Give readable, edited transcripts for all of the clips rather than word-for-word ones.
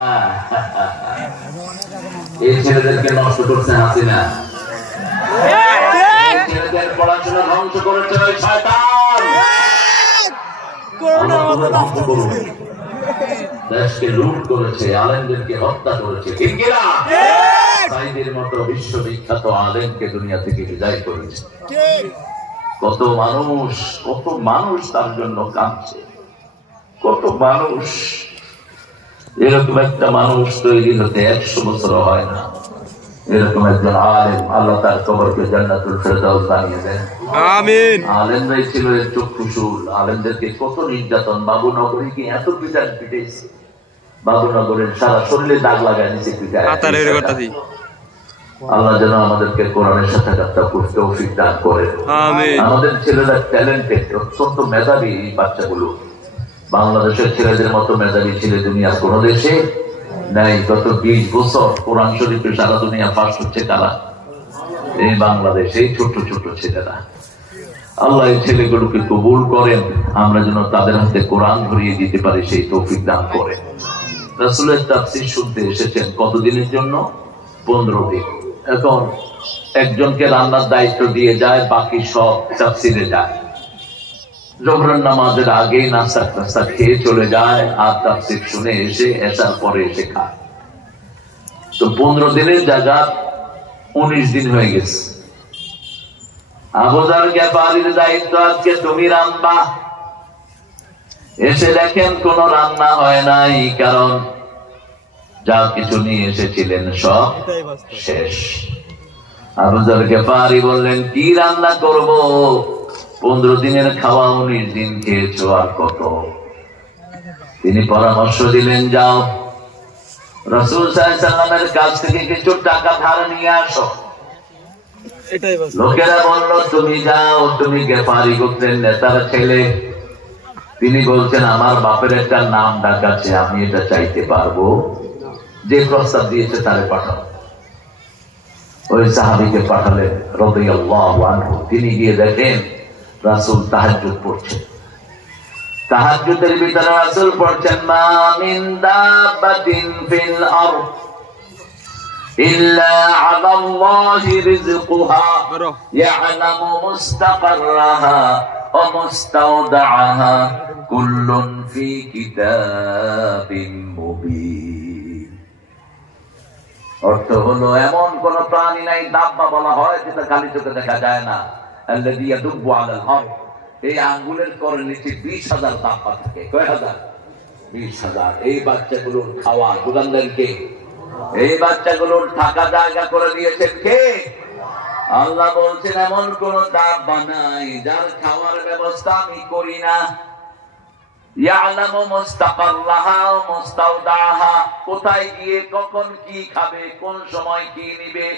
এই ছেলেদেরকে নষ্ট করছে হাসিনা, ছেলেদের পড়াশোনা ধ্বংস করেছে ওই শয়তান। দেশকে লুট করেছে, আলেমদেরকে হত্যা করেছে, ঠিক কিনা? সাইদের মতো বিশ্ববিখ্যাত আলেমকে দুনিয়া থেকে বিদায় করেছে। কত মানুষ তার জন্য কাঁদছে, কত মানুষ। এরকম একটা মানুষ তৈরি হতে 100 বছর হয় না। এরকম একজন আলেম, আল্লাহ তার কবরকে জান্নাতুল ফেরদাউস বানিয়ে দেন, আমিন। আলেমরাই ছিল এর চক্ষুশূল। আলেমদেরকে কত নির্যাতন, বাবুনগরে কি এত পিটাইছে, বাবুনগরের সারা শরীরে দাগ লাগায় নিচে পিটায়। আল্লাহ যেন আমাদেরকে কোরআনের সাথে তৌফিক দান করে, আমিন। আমাদের ছেলেরা ট্যালেন্টেড, অত্যন্ত মেধাবী। এই বাচ্চাগুলো বাংলাদেশের ছেলেদের মতো মেধাবী ছেলে দুনিয়ার কোন দেশে নাই। গত 20 বছর কোরআন শরীফে সারা দুনিয়া পাস হচ্ছে কারা? এই বাংলাদেশ, এই ছোট ছোট ছেলেরা। আল্লাহ এই ছেলেগুলোকে কবুল করেন, আমরা যেন তাদের হাতে কোরআন ধরিয়ে দিতে পারি, সেই তৌফিক দান করেন। রাসূলের তাফসীর শুনতে এসেছেন কতদিনের জন্য? 15 দিন। এখন একজনকে রান্নার দায়িত্ব দিয়ে যায়, বাকি সব তাফসীরে যায়। জোহরের নামাজের আগেই নাস্তা খেয়ে চলে যায়, আর তাফসীর শুনে এসে এসার পরে এসে খায়। তো 15 দিনের জায়গা 19 দিন হয়ে গেছে। আবু যার গিফারির দায়িত্ব আজকে তুমি রান্না। এসে দেখেন কোন রান্না হয় নাই, কারণ যা কিছু নিয়ে এসেছিলেন সব শেষ। আবু যার গিফারি বললেন, কি রান্না করব? 15 দিনের খাওয়া 19 দিন খেয়েছো, আর কত? তিনি পরামর্শ দিলেন, যাও রাসূল সাল্লাল্লাহু আলাইহি ওয়াসাল্লামের কাছ থেকে কিছু টাকা ধার নিয়ে আসো। লোকেরা বলল, তুমি যাও, তুমি গিফারি গোত্রের নেতার ছেলে। তিনি বলছেন, আমার বাপের একটা নাম ডাক আছে, আমি এটা চাইতে পারবো। যে প্রস্তাব দিয়েছে তারে পাঠাও। ওই সাহাবীকে পাঠালেন রাদিয়াল্লাহু আনহু। তিনি গিয়ে দেখেন রাসূল তাহাজ্জুদ পড়ছেন। তাহাজ্জুদের ভিতরে রাসূল পড়ছেন, মা মিন দাব্বাতিন ফিল আরদ ইল্লা আলাল্লাহি রিজকুহা ইয়ালামু মুস্তাকাররাহা ওয়া মুস্তাওদাআহা কুল্লুন ফি কিতাবিন মুবিন। অর্থ হলো, এমন কোন প্রাণী নাই, দাব্বা বলা হয় যেটা খালি চোখে দেখা যায় না। আল্লাযী ইয়াদুব্বু আলাল আরদ, এই আঙ্গুলের করের নিচে 20,000 দাব্বা থাকে। কয় হাজার? 20,000। এই বাচ্চাগুলোর খাওয়া দোকানদার কে? এই বাচ্চাগুলোর থাকা জায়গা করে দিয়েছেন কে? আল্লাহ বলছেন, এমন কোন দাব্বা নাই যার খাওয়ার ব্যবস্থা আমি করি না। ইয়ালামু মুস্তাকাররাহা ওয়া মুস্তাওদাআহা, কোথায় গিয়ে কখন কি খাবে, কোন সময় কি নিবে,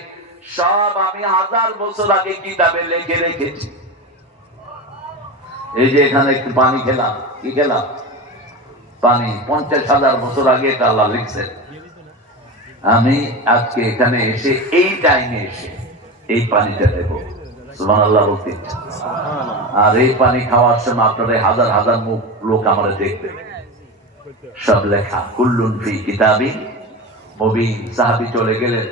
সব আমি 1000 বছর আগে কিতাবে লিখে রেখেছি। এই যে এখানে একটু পানি খেলাম, কি খেলাম? পানি। 50,000 বছর আগে এটা আল্লাহ লিখছেন। আমি আজকে এখানে এসে, এই টাইমে এসে এই পানিটা দেব। সুবহানাল্লাহ বলতে। আর এই পানি খাওয়ার সময় আপনাদের হাজার হাজার লোক আমরা দেখবে, সব লেখা কুল্লুন ফি কিতাবিন মুবিন। সাহাবী চলে গেলেন,